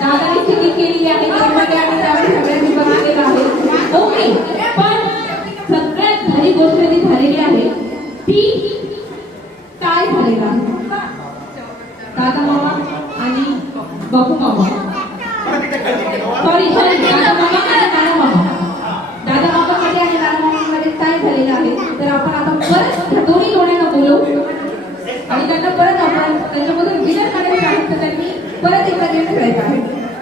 दादाने चिटिंग केलेली आहे. गेममध्ये आणि त्यावेळी सगळ्यांनी बघितलेलं आहे. ओके, पण सगळ्यात भारी गोष्ट जी झालेली आहे ती काय झालेला आहे. दादा मामा आणि बापू मामा, सॉरी दादा मामा आणि नाना मामा. दादा मामामध्ये आणि नाना मामामध्ये काय झालेलं आहे तर आपण आता परत त्या दोन्ही जोड्यांना बोलवू आणि त्यांना परत आपण त्यांच्यामधून विनर काढायचं आहे. तर त्यांनी परत एकदा गेम खेळायचा आहे.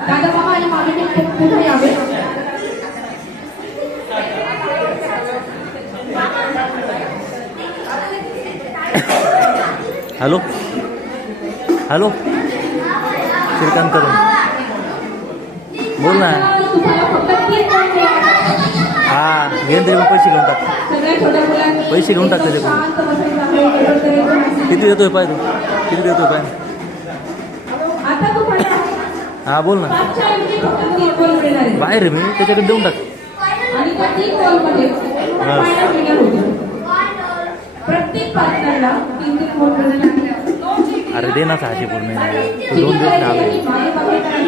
दादा मामा आणि मामीने पुढे यावे. हॅलो हॅलो श्रीकांत करून बोल ना. तुम्हाला फक्त 3 पॉईंट मिळाले. हा घेऊन तरी मग पैसे घेऊन टाक. सगळ्या छोट्या मुलांनी पैसे घेऊन टाक त्याच्याकडून. शांत बसायचं आहे. गडबड करायचं नाही. किती देतोय पाय तू, किती देतोय पाय. आता तुम्हाला हा बोल ना. 5च्या ऐवजी फक्त 3 बॉल मिळणार आहेत. बाहेर आहे मी, त्याच्याकडे देऊन टाक. आणि त्या 3 बॉलमध्ये फायनल विनर होतो. प्रत्येक पार्टनरला 3 बॉल मिळणार आहेत. अरे दे ना 600 पूर्ण आहे. तू 2 दिवस नाही आले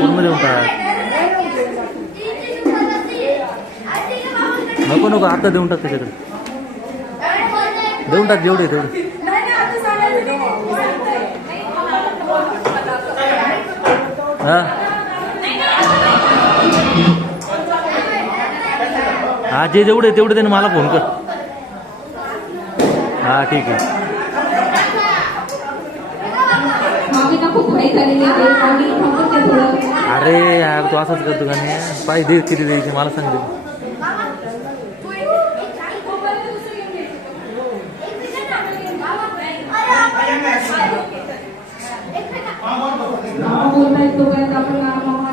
पूर्ण देऊन टाक. नको नको आता देऊन टाक त्याच्याकडे. देऊन टाक जेवढे तेवढे. हा हा जे जेवढे तेवढे त्याने मला फोन कर. हा ठीक आहे. मागे ना खूप घाई झालेली आहे. मागे थांबून ते थोडं. अरे यार तू असंच करतो का नाही. पाय दे किती द्यायचे मला सांग दे. मामा बोलतायत तोपर्यंत आपण मामा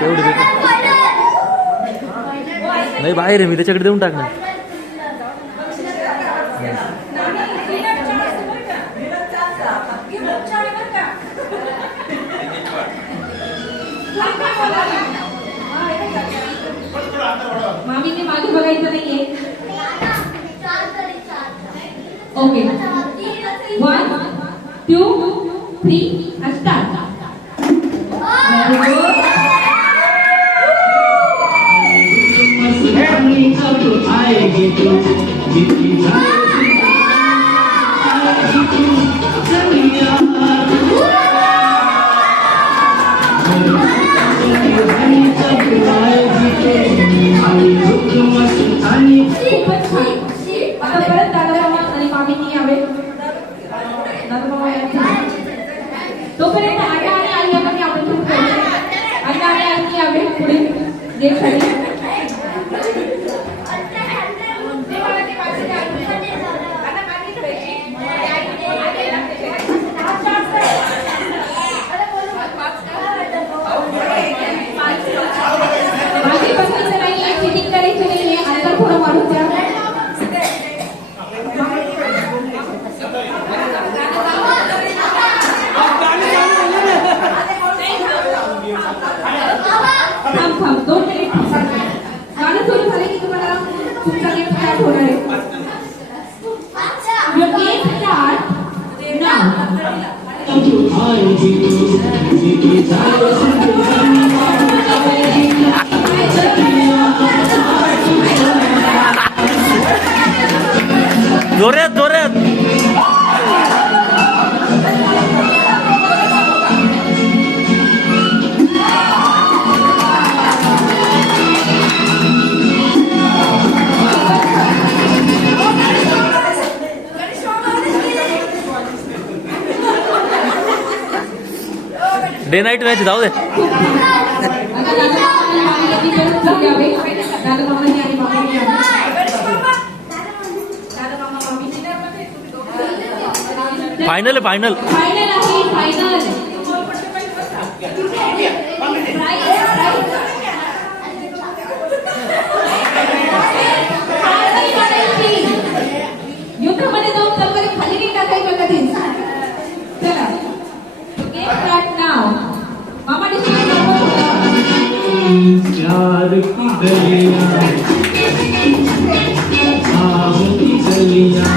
तेवढे दे. नाही बाहेर आहे मी, त्याच्याकडे देऊन टाक ना. मामीने मागे बघायचं नाहीये. Okay 1 2 3 and start. Very good. खूपच छान. आता परत दादा मामा आणि मामीनी यावे. दादा मामा यावे. तोपर्यंत आटा आणि आई यामध्ये आमंत्रित करू. आटा आणि आई यावे पुढे गेमसाठी. मागे बसायचं नाही, चिटिंग करायची नाहीये. अंतर थोडं वाढून द्या. थांब थांब 2 मिनिट. गाणं सुरू झाले की तुम्हाला तुमचा गेम स्टार्ट होणार आहे. Your game start now. जोरात जोरात. डे नाईट मॅच जाऊ दे. फायनल आहे फायनल. फायनल आहे फायनल. युद्धामध्ये जाऊन तलवारी खाली नाही टाकायचं कधीच. चला गेम स्टार्ट नाव. मामाने प्यार की गलियां आहों की गलियां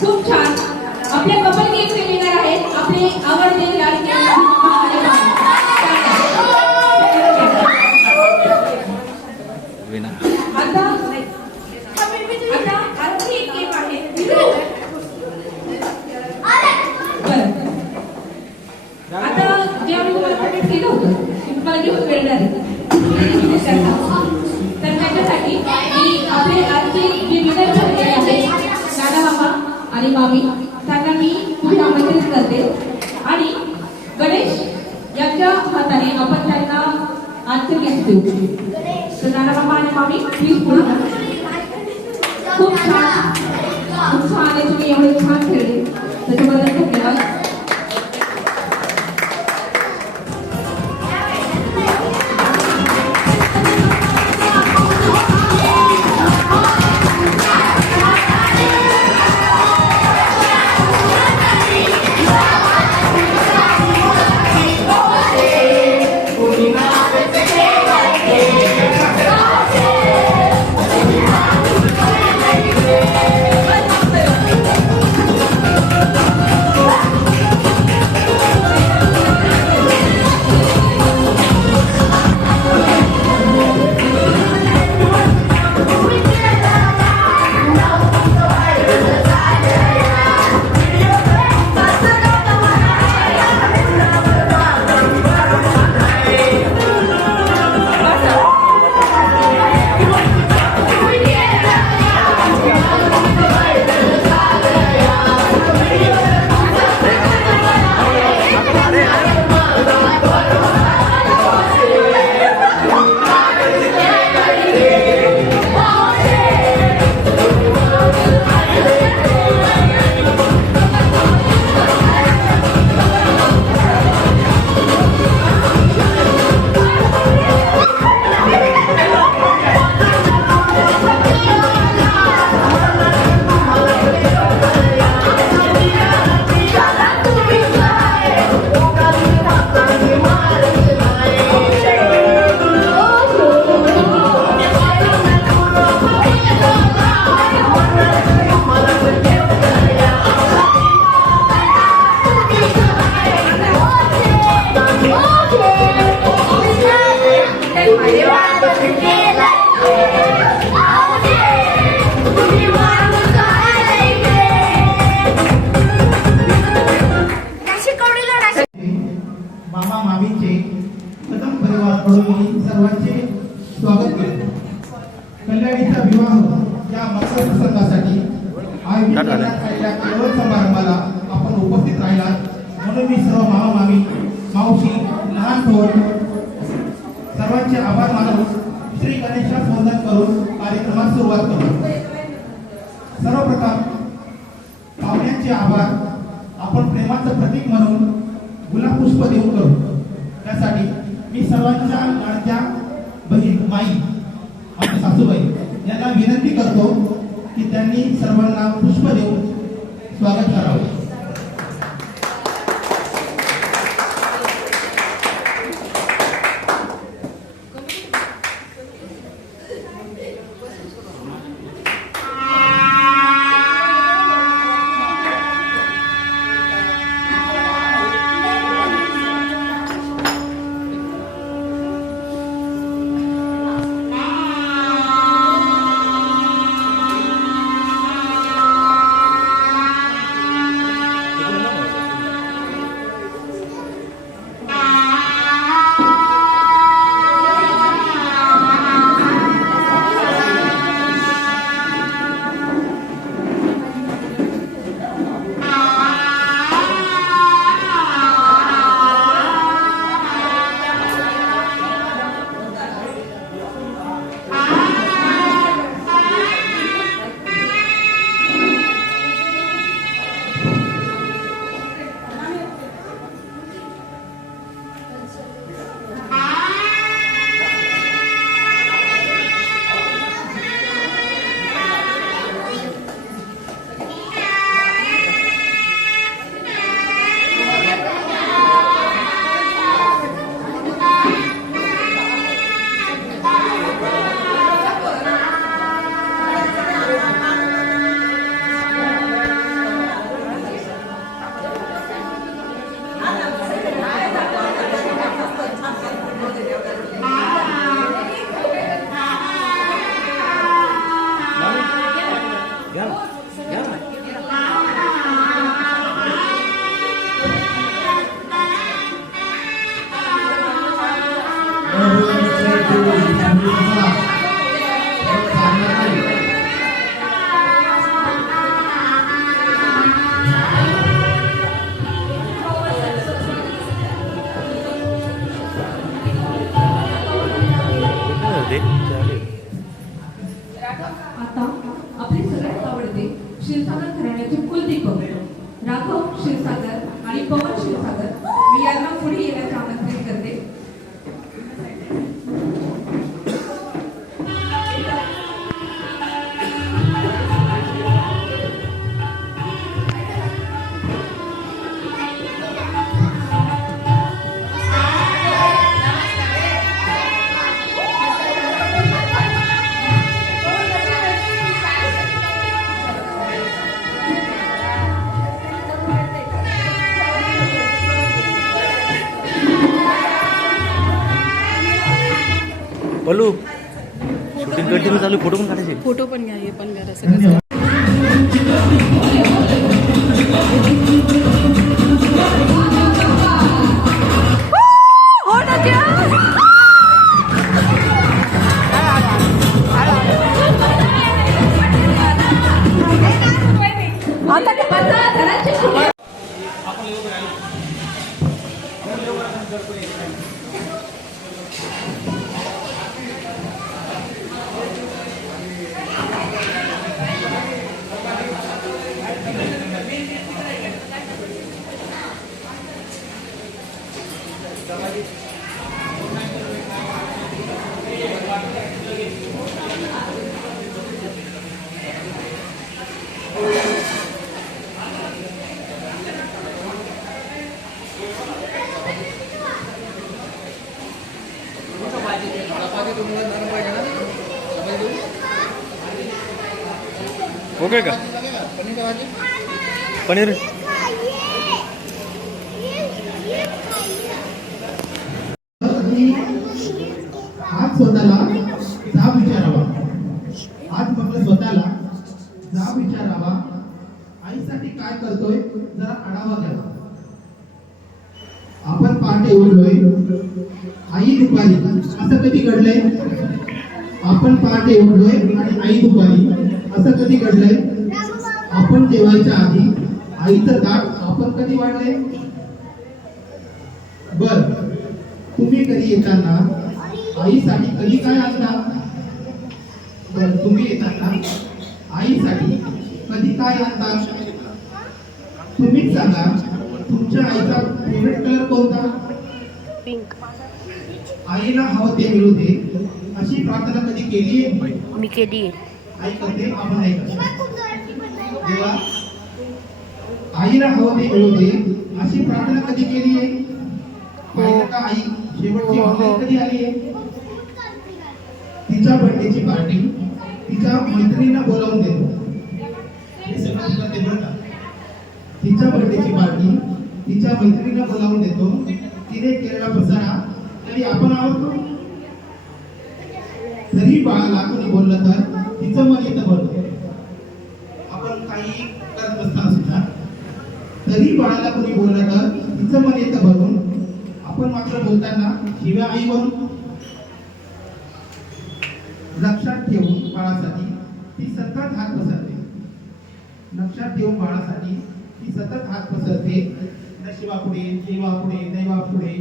खूप छान. आपल्या कपल गेम खेळणार आहेत आपले आवडते लाडके विना आता आणखी एक गेम आहे. बरं. आता जे आम्ही तुम्हाला कमेंट केलं होतं की तुम्हाला गिफ्ट मिळणार आहे तर त्याच्यासाठी मी आपले आजचे जे विनर झालेले आहेत नाना मामा आणि मामी त्यांना मी पुढे आमंत्रित करते आणि गणेश यांच्या हाताने आपण त्यांना आजचे गिफ्ट देऊ. तर नाना मामा आणि मामी प्लीज पुढे या. खूप छान खूप छान आहे. तुम्ही एवढे छान खेळले त्याच्याबद्दल धन्यवाद. मामा मामींचे कदम परिवाराकडून मी सर्वांचे स्वागत करतो. कल्याणीचा विवाह या मकर प्रसंगासाठी आयोजित करण्यात आलेल्या केवळ समारंभाला आपण उपस्थित राहिलात म्हणून मी सर्व मामा मामी मावशी लहान थोर सर्वांचे आभार मानून श्री गणेशास वंदन करून कार्यक्रमास सुरुवात करू. सर्वप्रथम पाहुण्यांचे आभार आपण प्रेमाचं प्रतीक म्हणून गुलाब पुष्प देऊन करू. त्यासाठी मी सर्वांच्या लाडक्या बहीण माई आणि सासूबाई यांना विनंती करतो की त्यांनी सर्वांना पुष्प देऊन स्वागत करावे. तुम्ही चला. चालणार नाही. कुठे होते? आता आपले सगळ्यात आवडते क्षीरसागर घराण्याचे कुलदीपक राघव क्षीरसागर आणि पवन क्षीरसागर मी यांना पुढे येण्याचे आमंत्रित करते. बोलू शूटिंग कंटिन्यू चालू, फोटो पण काढायचे. फोटो पण घ्या, हे पण घ्या, सगळं. ओके का पनीर आज स्वतःला जाब विचारावा. आज फक्त स्वतःला जाब विचारावा. आईसाठी काय करतोय जरा आढावा घ्यावा. आपण पहाटे उठलोय, आई दुपारी, असं कधी घडलंय? आपण पहाटे उठलोय आणि आई दुपारी, असं कधी घडलंय? आपण जेवायच्या आधी आईचं ताट आपण कधी वाढलंय? बर, तुम्ही कधी येताना आईसाठी कधी काय आणता? बर, तुम्ही येताना आईसाठी कधी काय आणता? तुम्हीच सांगा, तुमच्या आईचा फेवरेट कलर कोणता? पिंक. आईला हवं ते मिळू दे अशी प्रार्थना कधी केली आहे? मी केली. आई करते, आपण नाही करत. तेव्हा आईला हवं ते मिळू दे अशी प्रार्थना कधी केली आहे? पाहिलं का आई शेवटची भावना कधी आली आहे? तिच्या बर्थडेची पार्टी तिच्या मैत्रिणींना बोलावून देतो. हे सगळं ती करते बरं का. तिच्या बर्थडेची पार्टी तिच्या मैत्रिणींना बोलावून देतो. तिने केलेला पसारा तरी आपण आवडतो. तरी बाळाला कोणी बोललं तर तिचं मन येतं भरतं. आपण काही करत नसताना सुद्धा तरी बाळाला कोणी बोललं तर तिचं मन येतं भरून. आपण मात्र बोलताना शिव्या आई बनू. लक्षात ठेवून बाळासाठी ती सतत हात पसरते. लक्षात ठेवून बाळासाठी ती सतत हात पसरते. नशिबापुढे, जीवापुढे, दैवापुढे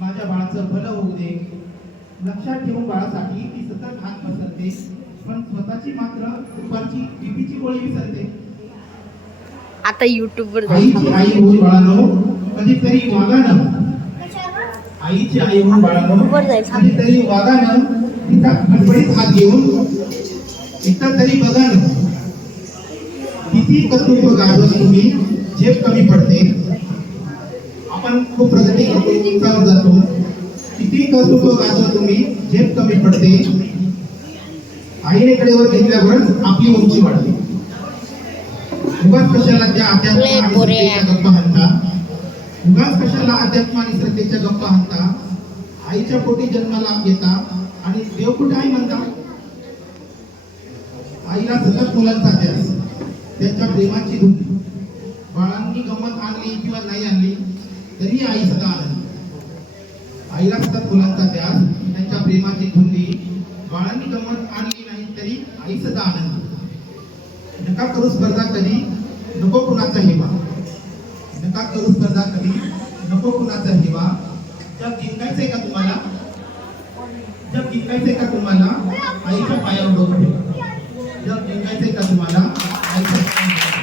माझ्या बाळाचं भलं होऊ दे. लक्षात ठेवून बाळासाठी ती सतत हात पसरते. पण स्वतःची मात्र दुपारची बीपीची गोळी विसरते. आता YouTube वर आईची आई होऊन बाळानो कधीतरी वागानं. आईची आई होऊन बाळानो कधीतरी वागानं. तिचा गडबडीत हात घेऊन इथं तरी बघा ना. किती कर्तृत्व गाजवत तुम्ही झेप कमी पडते. आपण खूप प्रगती करतो, उंचावर जातो. किती कर्तृत्व गाजवत तुम्ही झेप कमी पडते. आईने कडेवर घेतल्यावरच आपली उंची वाढते. उगाच कशाला त्या अध्यात्म आणि श्रद्धेच्या गप्पा हाणता. उगाच कशाला अध्यात्म आणि श्रद्धेच्या गप्पा हाणता. आईच्या पोटी जन्माला येता आणि देव कुठे आहे म्हणता. आईला सतत मुलांचा ध्यास, त्यांच्या प्रेमाची धुंदी. बाळांनी गंमत आणली किंवा नाही आणली तरी आई सदा आनंदी. आईला सतत मुलांचा ध्यास, त्यांच्या प्रेमाची धुंदी. नका करू स्पर्धा कधी, नको कुणाचा हेवा. नका करू स्पर्धा कधी, नको कुणाचा हेवा. जग जिंकायचंय का तुम्हाला, जग जिंकायचंय का तुम्हाला, आईच्या पायावर डोकं ठेवा. जग जिंकायचंय का तुम्हाला, आईच्या पायावर डोकं ठेवा.